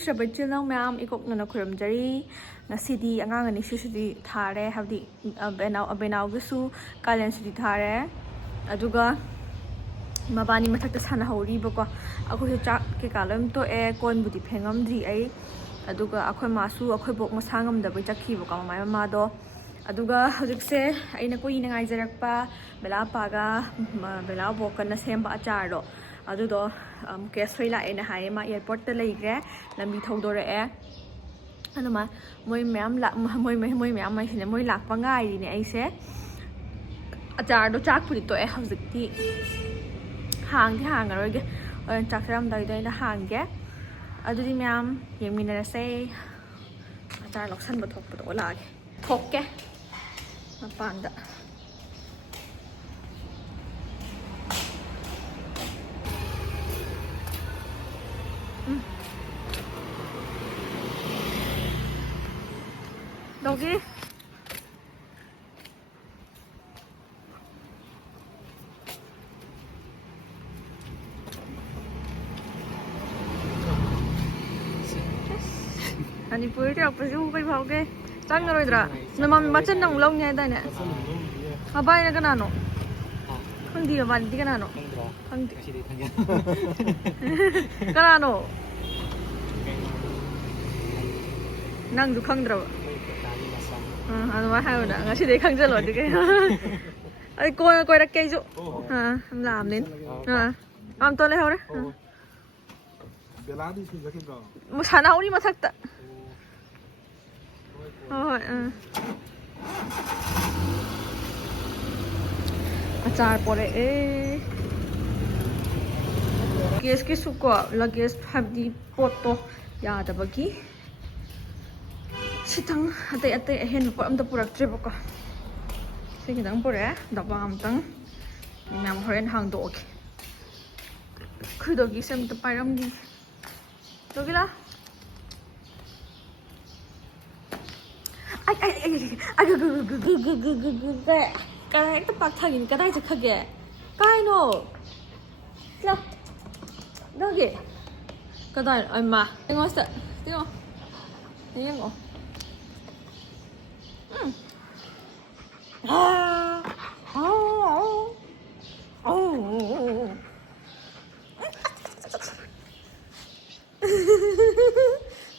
ꯅꯨꯡꯁꯤꯔꯕ ꯏꯆꯤꯜ ꯏꯅꯥꯎ ꯃꯌꯥꯝ ꯏꯀꯣꯛꯅꯅ ꯈꯨꯔꯨꯝꯖꯔꯤ ꯉꯁꯤꯗꯤ ꯑꯉꯥꯡ ꯑꯅꯤ ꯁꯨꯇꯤ ꯊꯥꯔꯦ ꯍꯥꯏꯕꯗꯤ ꯑꯕꯦꯅꯥꯎꯒꯁꯨ ꯀꯥꯂꯦꯟ ꯁꯨꯇꯤ ꯊꯥꯔꯦ ꯑꯗꯨꯒ ꯃꯕꯥꯅꯤ ꯃꯊꯛꯇ ꯁꯥꯟꯅꯍꯧꯔꯤꯕꯀꯣ ꯑꯩꯈꯣꯏꯁꯨ ꯆꯥꯛ ꯀꯩꯀꯥ ꯂꯣꯏ ꯇꯣꯛꯑꯦ ꯀꯣꯟꯕꯨꯗꯤ ꯐꯦꯡꯉꯝꯗ꯭ꯔꯤ ꯑꯩ ꯑꯗꯨꯒ ꯑꯩꯈꯣꯏ ꯃꯥꯁꯨ ꯑꯩꯈꯣꯏ ꯕꯣꯛ ꯃꯁꯥ ꯉꯝꯗꯕꯩ ꯆꯠꯈꯤꯕꯀꯣ ꯃꯃꯥꯏ ꯃꯃꯥꯗꯣ ꯑꯗꯨꯒ ꯍꯧꯖꯤꯛꯁꯦ ꯑꯩꯅ ꯀꯨꯏꯅ ꯉꯥꯏꯖꯔꯛꯄ ꯕꯦꯂꯥꯄꯥꯒ ꯕꯦꯂꯥꯕꯣꯛꯀꯅ ꯁꯦꯝꯕ ꯑꯆꯥꯔꯗꯣ ꯑꯗꯨꯗꯣ ꯀꯦꯁ ꯍꯣꯏ ꯂꯥꯛꯑꯦꯅ ꯍꯥꯏꯌꯦ ꯃꯥ ꯑꯦꯌꯔꯄꯣꯔꯠꯇ ꯂꯩꯈ꯭ꯔꯦ ꯂꯝꯕꯤ ꯊꯧꯗꯣꯔꯛꯑꯦ ꯑꯗꯨꯃꯥꯏ ꯃꯣꯏ ꯃꯌꯥꯝ ꯍꯥꯏꯁꯤꯅꯦ ꯃꯣꯏ ꯂꯥꯛꯄ ꯉꯥꯏꯔꯤꯅꯦ ꯑꯩꯁꯦ ꯑꯆꯥꯔꯗꯣ ꯆꯥꯛꯄꯨꯗꯤ ꯇꯣꯛꯑꯦ ꯍꯧꯖꯤꯛꯇꯤ ꯍꯥꯡꯉꯔꯣꯏꯒꯦ ꯍꯣꯔꯦꯟ ꯆꯥꯛ ꯆꯥꯔꯝꯗꯥꯏꯗ ꯑꯩꯅ ꯍꯥꯡꯒꯦ ꯑꯗꯨꯗꯤ ꯃꯌꯥꯝ ꯌꯦꯡꯃꯤꯟꯅꯔꯁꯦ ꯑꯆꯥꯔ ꯂꯧꯁꯟꯕ ꯊꯣꯛꯄꯗꯣ ꯂꯥꯛꯑꯒꯦ ꯊꯣꯛꯀꯦ ꯃꯄꯥꯟꯗ Doggy. Anh đi phơi theo cái du bay vào cái trăng rồi đó, nó mà bắt chân nòng lông nha đây nè, à bay nó cái nào nọ, không đi mà đi cái nào nọ, không đi, cái nào nọ, năng du không đâu. Ano ba hay na nga si Dey Kang Jalo di kaya ay ko ra kay jo làm đến am to le hore Bela đi xin cái đó mo sana uri mathakta hoi achar pore e gas ki suko luggage habdi poto ya da bagi Sitang atay hen po am da purak trip ko. Sige dang pore daba am tang nam horen hang dog. Kudogi sem ta param gi. Dogila. Ai cái ta pak thagin cái dai khage. Kai no. La. Dogi. Cái dai ai ma. Ngo sa. Tio. Ni ngo.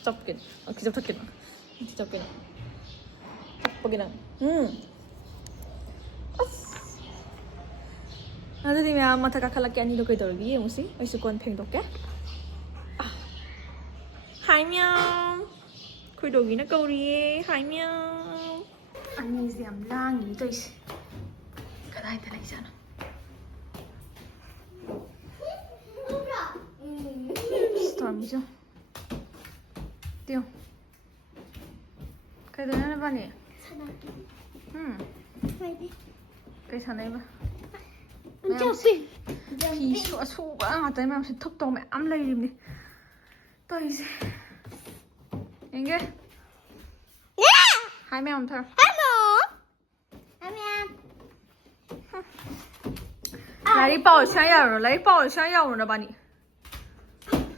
Chopkin, okay, chopkin, chopkin, chopkin. Ada di mana mata kakak laki ani dokai dorgi, mesti, mesti kon peng doke. Hai meow, kui dogi na kau ri, hai meow. Anh đi xem lang nghĩ tôi cái này thế này sao nào storm chưa tiêu cái đấy nó bao nhiêu cái sao này mà thì sụa quá tới mà sẽ thúc to mẹ ấm lên đi tôi gì anh ghê hai mẹ ông thôi lấy bao sáng giờ rồi lấy bao sáng giờ rồi đó bạn nhỉ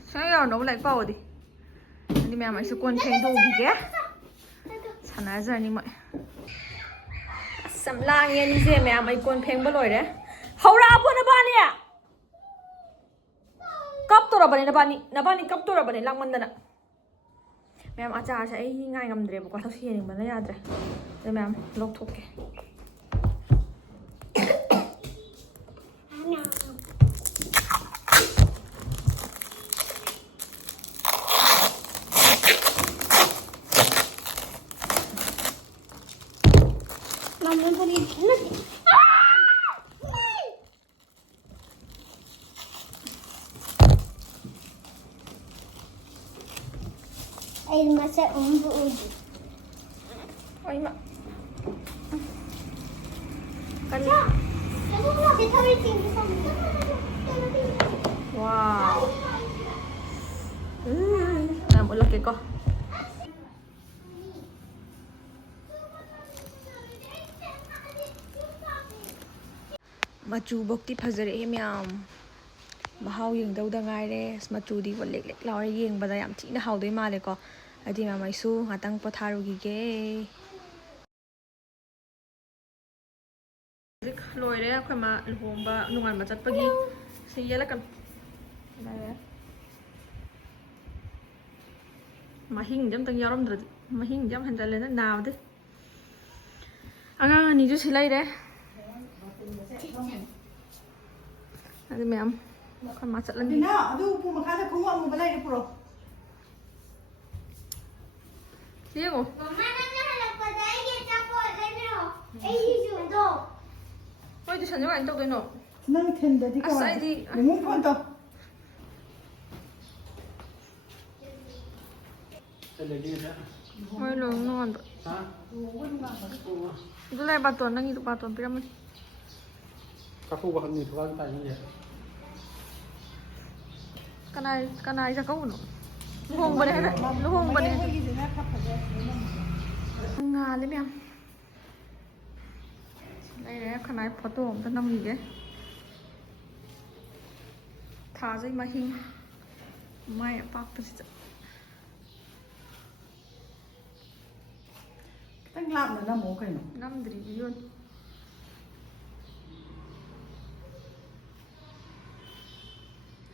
sáng giờ nó lấy bao đi đi mẹ mày sẽ quên thêm đồ gì kia sáng nay giờ đi mày sắm lang nghe đi xem mẹ mày quên thêm bao rồi đấy hầu ra quên nó bạn nhỉ cấp tôi rồi bạn nhỉ cấp tôi rồi bạn nhỉ lang mình đó mẹ mà cha sẽ ngay ngầm để một cái gì mà nó ra rồi đây mẹ lột thuốc kìa Ay masa umbuud. Ay ma. Kan. Ano na bitawin din sa. Wow. Làm một lượt ko. Machu bokti phazare miyam. mahau yengdauda ngaire machudi wa lek lek laure yengbada yam thina haudoi male ko adi mamaisu ngatang potharugi ge loire akhoi ma luhomba nungan ma chatpagi si yela kan mahing jam tang yarom dradi mahing jam handale na nawde angang ani ju silai re adi ma'am kan ma chatlan Dina, adu pu makada kunga mo balay ni puro. Diego Mama naghahanap pa dahil tapo ano. Yung do. oi di sanyo an tawdo no Nang tenda di ko. Asay di. Mo po to. oi lo nungan ba dulai baton nang itu baton piram Kaku bakal nih tukang tanya ya. kanai sa kau no luhong ba ne luhong ba ne nga le ma'am đây đấy kanai photo om ta nam ge tha jai ma hing mai pak pa si Tang lap na mo kay no. nam dri yun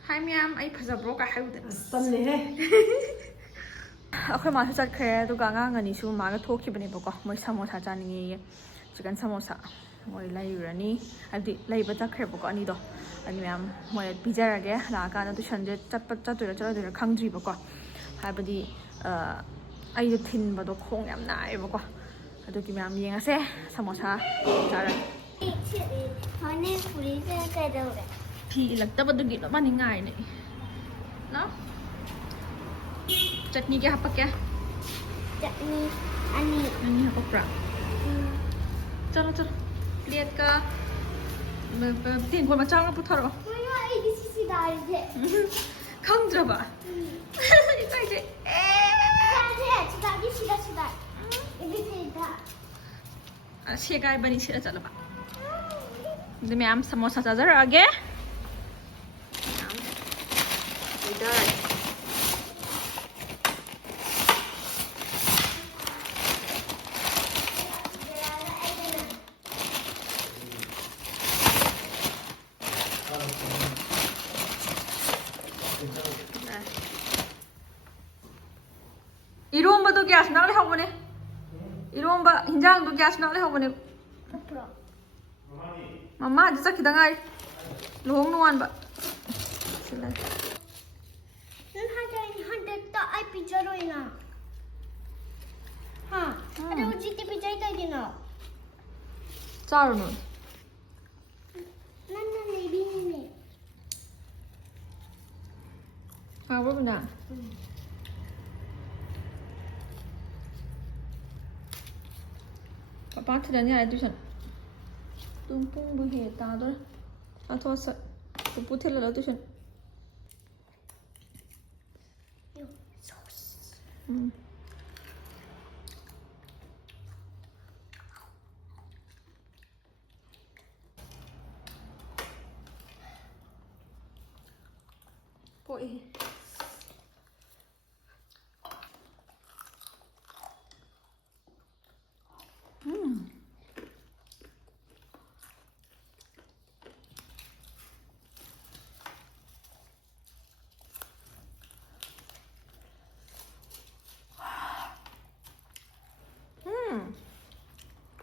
hai ma'am ai phajabro ka hauda Tan le he. akhoi ma su chat khre tu ga nga ngani su ma ga thokhi bane bako moi samosa chani ye chicken samosa moi lai urani adi lai ba chakre bako ani do ani ma'am moi pizza ge la ka na tu shanje chat pat chat tu ra khangdri bako habadi ai du thin ba do khong yam nai bako adu ki ma'am yenga se samosa chara Honey, please, I don't know. phi lak ta ba du gi lo mani ngai ne no chutney ge hapak ya Chutney, ani. ani hapak pra chalo chalo plate ka tin ko ma chang pu tharo Mama, this is the khangdra ba itai je segai bani sira chala ba de ma'am samosa cha jara age idar iromba do gas na le hawone iromba hinjang do gas na le hawone mama ji sakida ngai luhong nuan ba silai charu no ha bo na papa thira ni ai tuition tumpung bu he ta do a tho sa tu pu thela la tuition Poi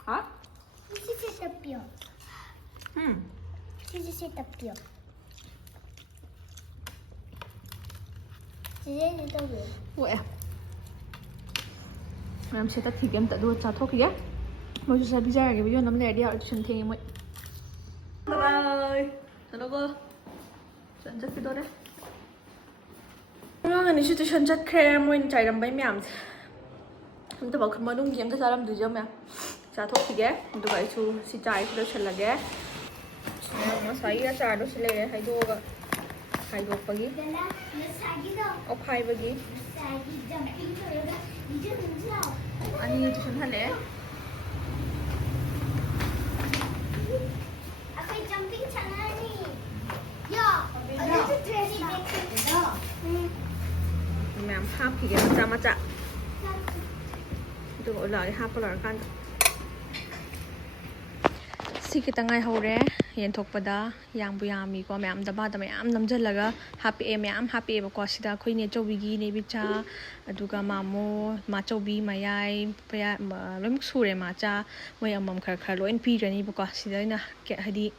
hả vậy à em sẽ tắt thịt em tự đua cháo thuốc kìa mới sẽ pizza cái video nấm này đi ở trên thềm em ấy bye bye chào cô chân chất video đấy nó ngày nay chân chất krem mình chạy làm bánh mèm chúng ta bảo không đúng kiếm ta làm được chưa mẹ cháo thuốc kìa tôi gọi chú xí chạy tôi chân là ghé nó sấy ra chả nó sẽ lấy hay đua hay đua bagi ốc hay bagi anh như chúng ta lẽ Ja, och det är trösta. Ma'am happy cái macha macha. Được rồi happy rồi kan. Si kita ngai hore yen thokpada yang bu yami ko ma'am da ba da ma'am namjalaga happy ma'am happy ba ko sida khoi ne chobigi ne bicha aduga mamo ma chobi mayai pa lom sure ma cha moi amam khar khar loin pi rani ba ko sida na ke hadi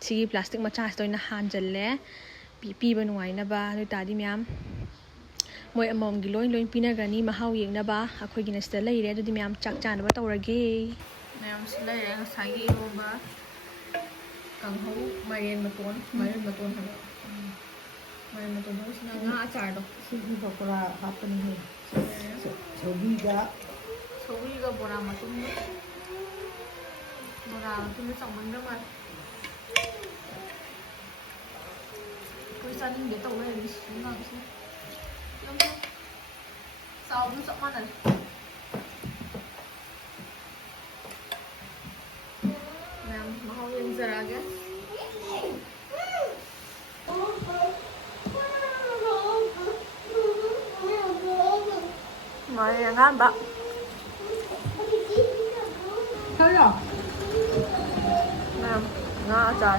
sigi plastic macha stoina hanjalle pi ba nuai na ba lu ta di ma'am moi amom gi loin pina gani mahau yeng na ba akhoi gi na sta lai re adu di ma'am chak cha na ba tawrage ma'am silai re ngasai gi ba Càng hấu mày mà tuôn hả? Mày mà tuôn nó xin ngã chả đâu. Sige ko ra happen ni. Sobiga. Sobiga bora mà tung. Bora tung nó xong mình đâu mà. Tôi sao nhưng để tàu này đi xuống nào chứ. Đúng không? Sao cũng sợ mắt này. Mau yang zaraga. Mày yang ăn bạ. Sao rồi? Nam, ngã trời.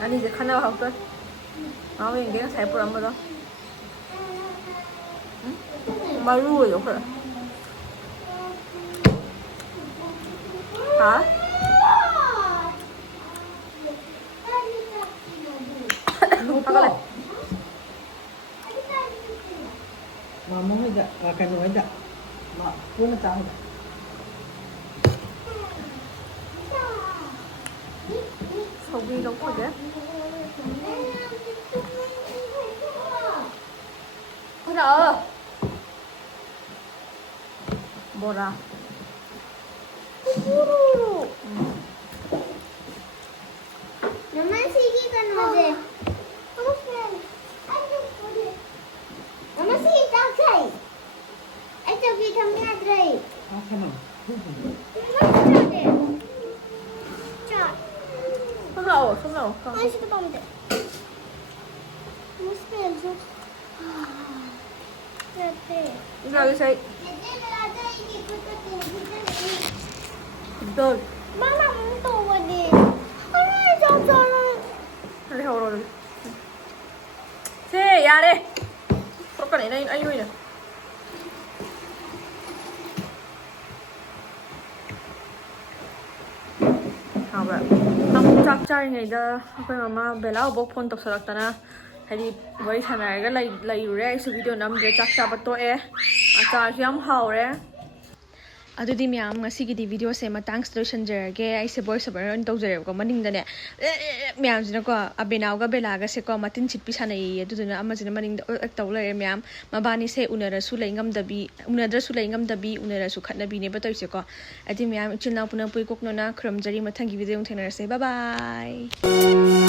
Anh đi khăn nào học thôi. Mau yang cái sai pura mà đó. Malu rồi phải. Hả? Apa kali? Mama ada, akan ada. Mak, pun tahu. Sobi đâu có chứ? Có đâu? Bora. Mama sige ka na din. Mama sige takay. Ito kita niya dray. Apa nam? Không đâu, không đâu. Ay, sige pa mo din. Mas penso. Rồi say. Rồi. Mama muốn tù vào đi. Ay, chong chong. Đi hầu rồi. Thế, ra đi. Có cái này anh ơi nè. Hào vậy. Ang chak chai ngày đó, ako'y mama bela bok phone tok salak tana. Hadi wari sanaraga lay re sa video namde chak cha bato Achaar siyam hao re. Adudi miyam ngasigidi video se matang solution jerage ai se voice over on tawjere ko maning dane miyam jina ko abenaw ga belaga se ko matin chitpi sanai aduduna amajina maning da tawlare miyam mabani se unara su laingam dabi unadra su laingam dabi unara su khatnabi ne batoy se ko adi miyam chilna puna pui kokno na khram jari mathangi video thengna se bye bye